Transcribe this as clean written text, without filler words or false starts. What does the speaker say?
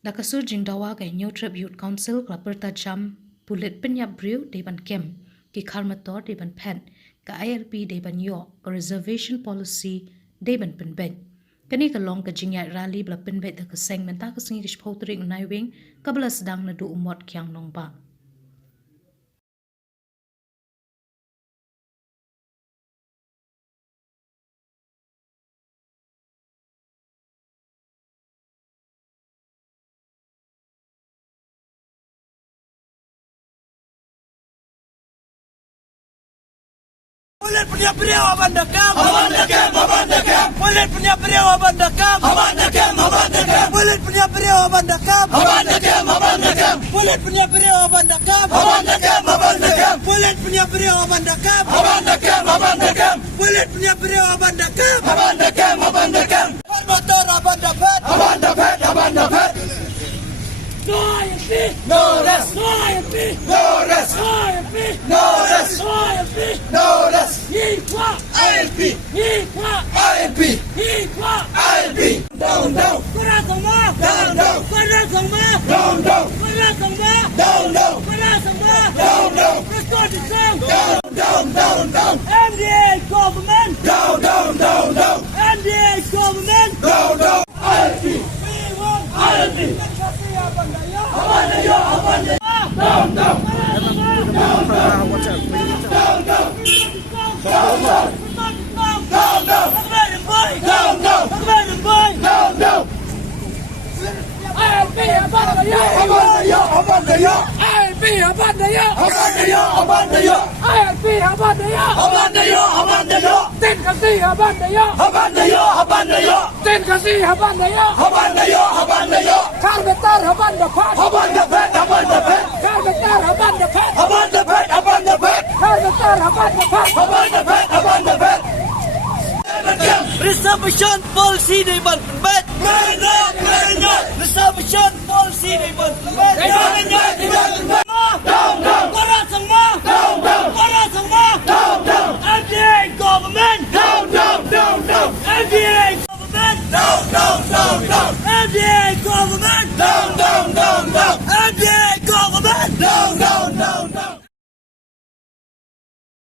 Dakasur jingdawa kay New Tribute Council klaperta jam pulit penyap brew deban kem ki kharmator deban pen ka IRP deban yo ka reservation policy deban penben kani ka long ka jingya rally bla penben da ka seng menta ka singi kish photring naiwing kabla sedang na du umot kyang nong ba Pulit punya beliau abang dekam. Pulit punya beliau abang dekam. Pulit punya beliau abang dekam. Pulit punya beliau abang dekam. Pulit punya beliau abang dekam. Pulit punya beliau abang dekam. Motor abang dapat. No IMP. No rest. No IMP. No rest. No IMP. No rest. No IMP. No rest. Hikwa. ILP. Hikwa. ILP. Hikwa. ILP. Down, down. Kena semua. Down, down. Kena semua. Down, down. Kena semua. Down, down. Kena semua. Down, down. Restore the sound. Down. MDA government. Down. MDA government. Down. ILP. We want ILP. Abandaya. Down. Down. Reservation policy di Banten. Reservation policy di Banten. Korang semua. Korang semua. MDA government. MDA government. MDA government. MDA government.